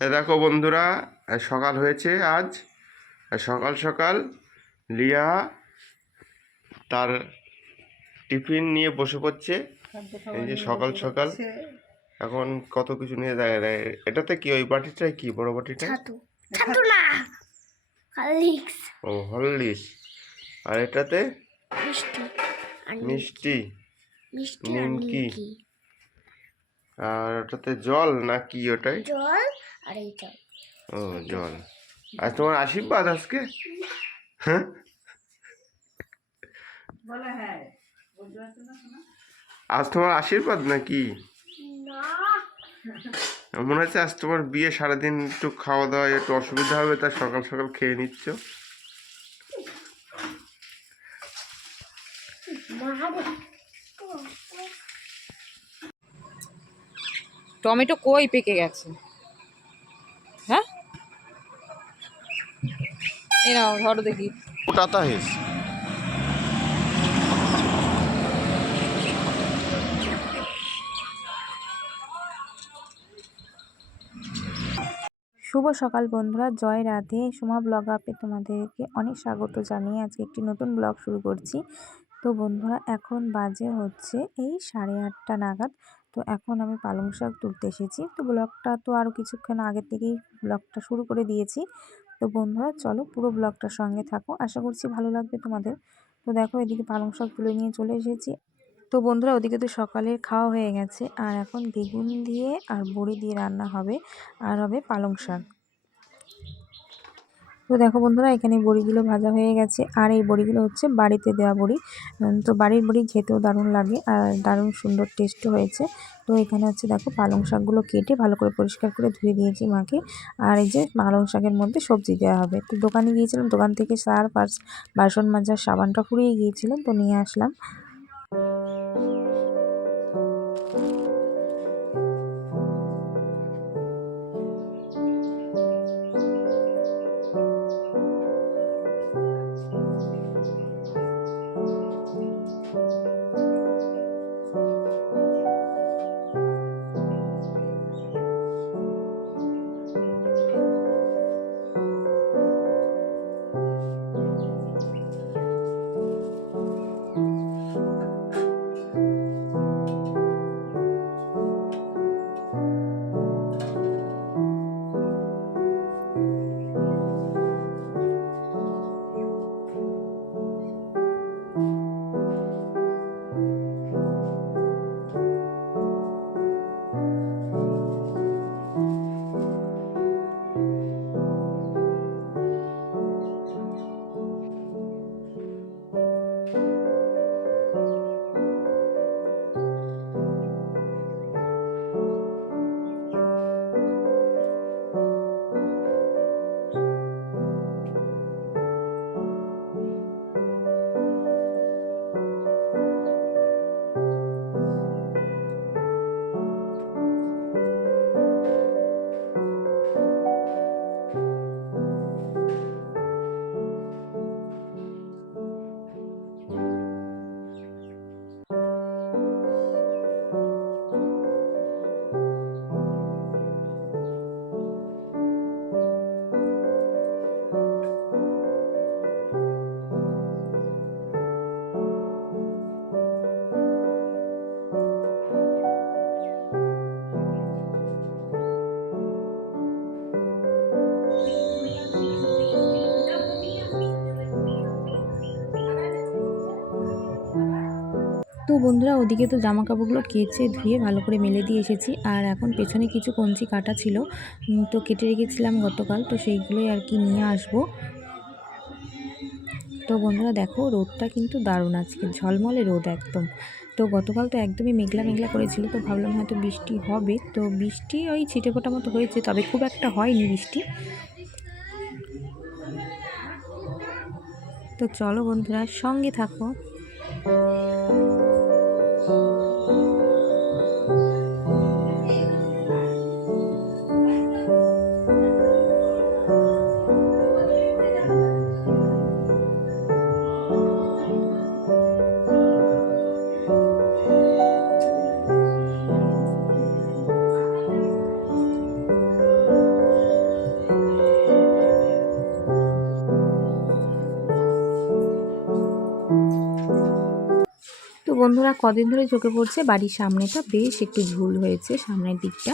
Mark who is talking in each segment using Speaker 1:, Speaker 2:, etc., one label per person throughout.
Speaker 1: এ দেখো বন্ধুরা সকাল হয়েছে আজ। সকাল সকাল লিয়া তার টিফিন নিয়ে বসে পড়ছে। এই যে সকাল সকাল। এখন কত কিছু নিয়ে দেয় দেয় এটাতে কি ওই বাটিটাই কি বড় বাটিটা?
Speaker 2: হরলিক্স।
Speaker 1: ও হললিস আর এটাতে?
Speaker 2: মিষ্টি।
Speaker 1: নিমকি। আর ওটাতে জল না কি ওটাই?
Speaker 2: জল আর এই জল।
Speaker 1: ও জল। আর তোমার আশীর্বাদ আজকে? হ্যাঁ? আজ তোমার আশীর্বাদ নাকি?
Speaker 2: না।
Speaker 1: মনে হচ্ছে আজ তোমার বিয়ে সারাদিন একটু খাওয়া দাওয়া একটু অসুবিধা হবে তা সকাল সকাল খেয়ে নিচ্ছ।
Speaker 3: টমেটো কই পেকে গেছে? হ্যাঁ? এই নাও ধরো দেখি।
Speaker 1: হেস
Speaker 4: শুভ সকাল বন্ধুরা জয় রাধে। সোমা ব্লগ আপে তোমাদেরকে অনেক স্বাগত জানিয়ে আজকে একটি নতুন ব্লগ শুরু করছি। তো বন্ধুরা এখন বাজে হচ্ছে এই সাড়ে আটটা নাগাদ। তো এখন আমি পালং শাক তুলতে এসেছি। তো ব্লগটা তো আরও কিছুক্ষণ আগে থেকেই ব্লগটা শুরু করে দিয়েছি। তো বন্ধুরা, চলো পুরো ব্লগটার সঙ্গে থাকো। আশা করছি ভালো লাগবে তোমাদের। তো দেখো, এদিকে পালং শাক তুলে নিয়ে চলে এসেছি। তো বন্ধুরা, ওদিকে তো সকালের খাওয়া হয়ে গেছে। আর এখন বেগুন দিয়ে আর বড়ি দিয়ে রান্না হবে। আর হবে পালং শাক। তো দেখো বন্ধুরা, এখানে বড়িগুলো ভাজা হয়ে গেছে। আর এই বড়িগুলো হচ্ছে বাড়িতে দেওয়া বড়ি। তো বাড়ির বড়ি খেতেও দারুণ লাগে আর দারুণ সুন্দর টেস্টও হয়েছে। তো এখানে হচ্ছে দেখো পালং শাকগুলো কেটে ভালো করে পরিষ্কার করে ধুয়ে দিয়েছি মাকে। আর এই যে পালং শাকের মধ্যে সবজি দেওয়া হবে। তো দোকানে গিয়েছিলাম, দোকান থেকে সার বাসন মাজার, সাবানটা ফুরিয়ে গিয়েছিলাম তো নিয়ে আসলাম। বন্ধুরা, ওদিকে তো জামা কাপড়গুলো কেচে ধুয়ে ভালো করে মেলে দিয়ে এসেছি। আর এখন পেছনে কিছু কঞ্চি কাটা ছিল তো কেটে রেখেছিলাম গতকাল, তো সেইগুলোই আর কি নিয়ে আসব। তো বন্ধুরা, দেখো, রোদটা কিন্তু দারুণ আজকে, ঝলমলে রোদ একদম। তো গতকাল তো একদমই মেঘলা মেঘলা করেছিল, তো ভাবলাম হয়তো বৃষ্টি হবে। তো বৃষ্টি ওই ছিটে ফোটা মতো হয়েছে, তবে খুব একটা হয়নি বৃষ্টি। তো চলো বন্ধুরা, সঙ্গে থাকো। Thank you. বন্ধুরা কদিন ধরে চোখে পড়ছে, বাড়ির সামনেটা বেশ একটু ঝুল হয়েছে সামনের দিকটা।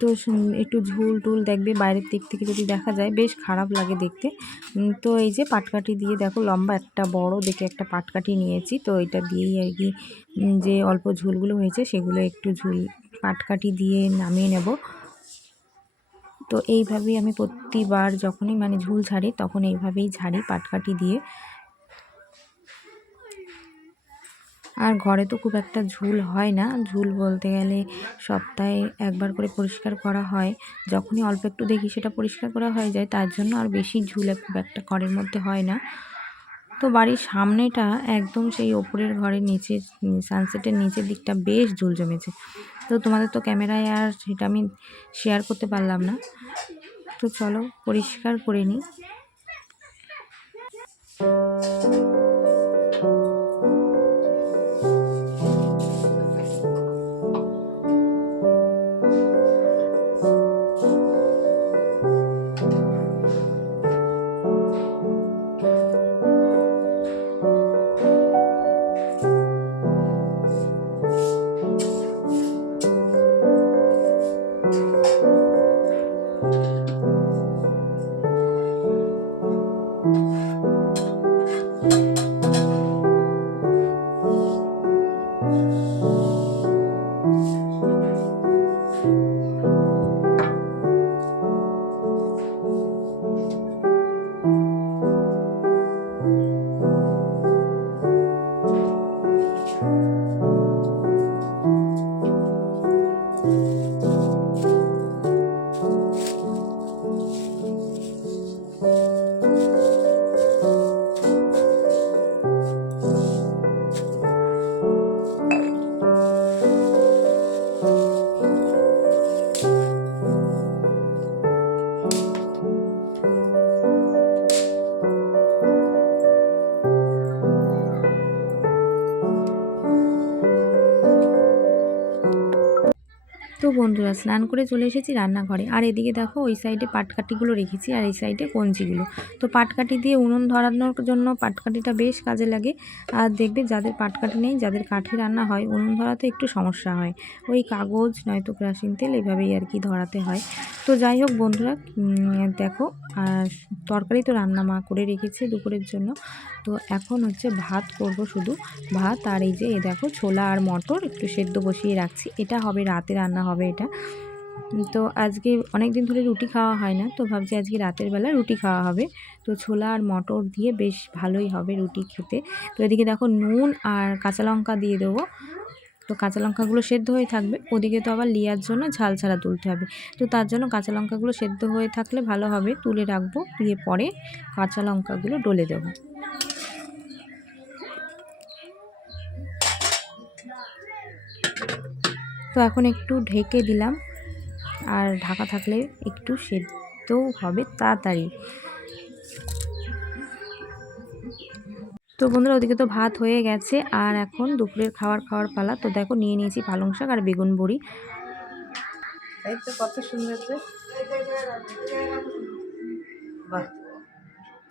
Speaker 4: তো একটু ঝুল টুল দেখবে, বাইরের দিক থেকে যদি দেখা যায় বেশ খারাপ লাগে দেখতে। তো এই যে পাটকাঠি দিয়ে দেখো লম্বা একটা বড় দেখে একটা পাটকাঠি নিয়েছি, তো এটা দিয়েই আর কি যে অল্প ঝুলগুলো হয়েছে সেগুলো একটু ঝুল, পাটকাঠি দিয়ে নামিয়ে নেব। তো এইভাবেই আমি প্রতিবার যখনই মানে ঝুল ছাড়ি তখন এইভাবেই ঝাড়ি পাটকাঠি দিয়ে। আর ঘরে তো খুব একটা ঝুল হয় না। ঝুল বলতে গেলে সপ্তাহে একবার করে পরিষ্কার করা হয়। যখনই অল্প একটু দেখি সেটা পরিষ্কার করা হয়ে যায়, তার জন্য আর বেশি ঝুল খুব একটা ঘরের মধ্যে হয় না। তো বাড়ির সামনেটা একদম সেই ওপরের ঘরের নিচে সানসেটের নিচের দিকটা বেশ ঝুল জমেছে। তো তোমাদের তো ক্যামেরায় আর সেটা আমি শেয়ার করতে পারলাম না। তো চলো পরিষ্কার করে নিই। বন্ধুরা, স্নান করে চলে এসেছি রান্নাঘরে। আর এদিকে দেখো, ওই সাইডে পাটকাঠিগুলো রেখেছি, আর এই সাইডে কঞ্চিগুলো। তো পাটকাঠি দিয়ে উনুন ধরানোর জন্য পাটকাঠিটা বেশ কাজে লাগে। আর দেখবে যাদের পাটকাঠি নেই, যাদের কাঠে রান্না হয়, উনুন ধরাতে একটু সমস্যা হয়। ওই কাগজ, নয়তো কেরাসিন তেল, এভাবেই আর কি ধরাতে হয়। তো যাই হোক বন্ধুরা দেখো, আর তরকারি তো রান্না মা করে রেখেছে দুপুরের জন্য। তো এখন হচ্ছে ভাত করব শুধু। ভাত আর এই যে এ দেখো ছোলা আর মটর একটু সেদ্ধ বসিয়ে রাখছি। এটা হবে, রাতে রান্না হবে এটা। তো আজকে অনেক দিন ধরে রুটি খাওয়া হয় না, তো ভাবছি আজকে রাতের বেলা রুটি খাওয়া হবে। তো ছোলা আর মটর দিয়ে বেশ ভালোই হবে রুটি খেতে। তো এদিকে দেখো নুন আর কাঁচা লঙ্কা দিয়ে দেবো। তো কাঁচা লঙ্কাগুলো সেদ্ধ হয়ে থাকবে, ওদিকে তো আবার লিয়ার জন্য ঝাল ছাড়া তুলতে হবে। তো তার জন্য কাঁচা লঙ্কাগুলো সেদ্ধ হয়ে থাকলে ভালো হবে, তুলে রাখব, দিয়ে পরে কাঁচা লঙ্কাগুলো ডলে দেবো। তো এখন একটু ঢেকে দিলাম। আর ঢাকা থাকলে একটু সেদ্ধ হবে তাড়াতাড়ি। তো বন্ধুরা, ওদিকে তো ভাত হয়ে গেছে। আর এখন দুপুরের খাবার খাওয়ার পালা। তো দেখো, নিয়ে নিয়েছি পালং শাক আর বেগুন বড়ি।
Speaker 3: এই কত সুন্দর বাহ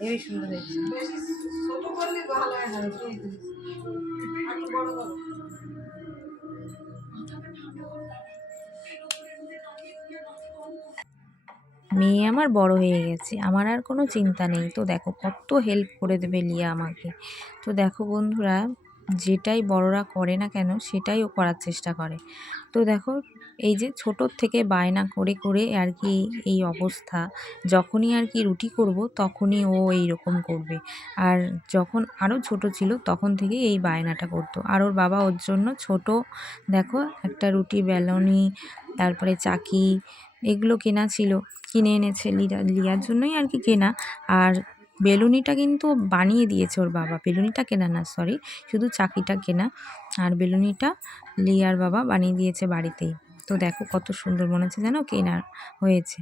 Speaker 3: হেবি সুন্দর হয়েছে।
Speaker 4: মেয়ে আমার বড় হয়ে গেছে। আমার আর কোনো চিন্তা নেই। তো দেখো, কত হেল্প করে দেবে লিয়া আমাকে। তো দেখো বন্ধুরা, যেটাই বড়রা করে না কেন, সেটাই ও করার চেষ্টা করে। তো দেখো, এই যে ছোটোর থেকে বায়না করে করে আর কি এই অবস্থা, যখনই আর কি রুটি করব, তখনই ও এই রকম করবে। আর যখন আরও ছোট ছিল, তখন থেকেই এই বায়নাটা করতো। আর ওর বাবা ওর জন্য ছোট, দেখো, একটা রুটি, বেলনি, তারপরে চাকি এগুলো কেনা ছিল। কিনে এনেছে লিরা। লিয়ার জন্যই আর কি কেনা। আর বেলুনিটা কিন্তু বানিয়ে দিয়েছে ওর বাবা। বেলুনিটা কেনা না সরি শুধু চাকিটা কেনা। আর বেলুনিটা লিয়ার বাবা বানিয়ে দিয়েছে বাড়িতেই। তো দেখো কত সুন্দর মনে হচ্ছে যেন কেনা হয়েছে।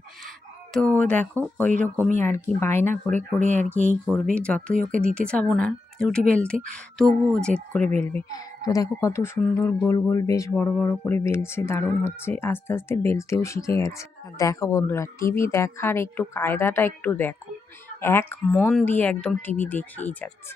Speaker 4: তো দেখো ওই রকমই আর কি বায়না করে করে আর কি এই করবে। যতই ওকে দিতে চাবো না রুটি বেলতে, তবুও জেদ করে বেলবে। তো দেখো কত সুন্দর গোল গোল বেশ বড় বড় করে বেলছে, দারুণ হচ্ছে, আস্তে আস্তে বেলতেও শিখে গেছে। আর দেখো বন্ধুরা, টিভি দেখার একটু কায়দাটা একটু দেখো, এক মন দিয়ে একদম টিভি দেখেই যাচ্ছে।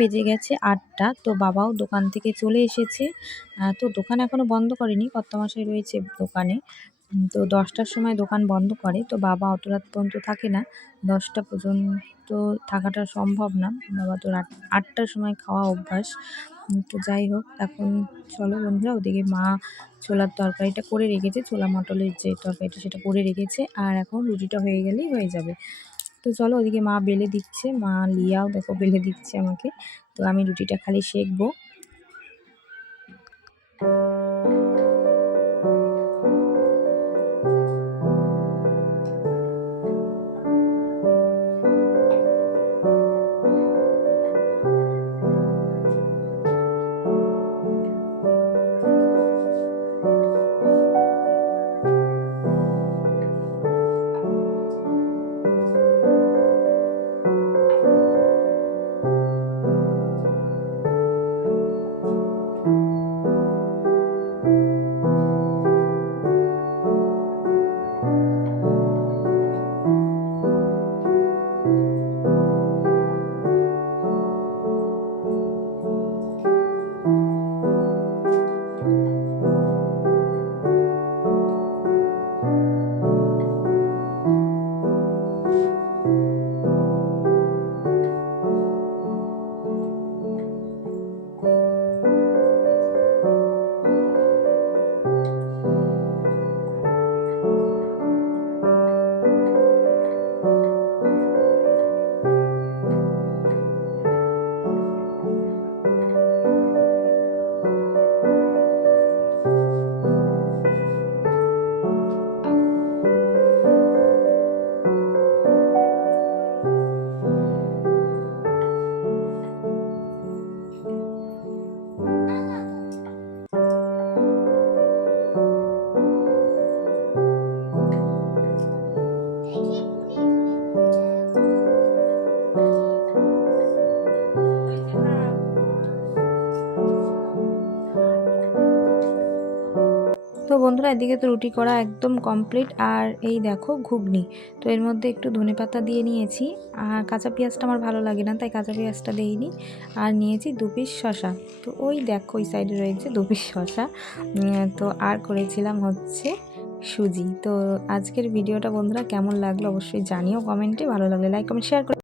Speaker 4: বেজে গেছে আটটা। তো বাবাও দোকান থেকে চলে এসেছে। তো দোকান এখনও বন্ধ করেনি কত কর্তামশাই রয়েছে দোকানে। তো দশটার সময় দোকান বন্ধ করে। তো বাবা অত রাত পর্যন্ত থাকে না, দশটা পর্যন্ত থাকাটা সম্ভব না। বাবা তো রাত আটটার সময় খাওয়া অভ্যাস। তো যাই হোক, এখন চলো বন্ধুরা, ওদিকে মা ছোলার তরকারিটা করে রেখেছে, ছোলা মটলের যে তরকারিটা সেটা করে রেখেছে। আর এখন রুটিটা হয়ে গেলেই হয়ে যাবে। তো চলো ওদিকে মা বেলে দিচ্ছে। মা লিয়াও দেখো বেলে দিচ্ছে আমাকে। তো আমি রুটিটা খালি সেকবো বন্ধুরা, এদিকে তো রুটি করা একদম কমপ্লিট আর এই দেখো ঘুগনি। তো এর মধ্যে একটু ধনেপাতা দিয়ে নিয়েছি, আর কাঁচা পেঁয়াজটা আমার ভালো লাগে না, তাই কাঁচা পেঁয়াজটা দিইনি, আর নিয়েছি দু পিস শশা তো ওই দেখো, ওই সাইডে রয়েছে দু পিস শশা তো আর করেছিলাম হচ্ছে সুজি। তো আজকের ভিডিওটা বন্ধুরা কেমন লাগল অবশ্যই জানিও কমেন্টে, ভালো লাগলে লাইক কমেন্ট শেয়ার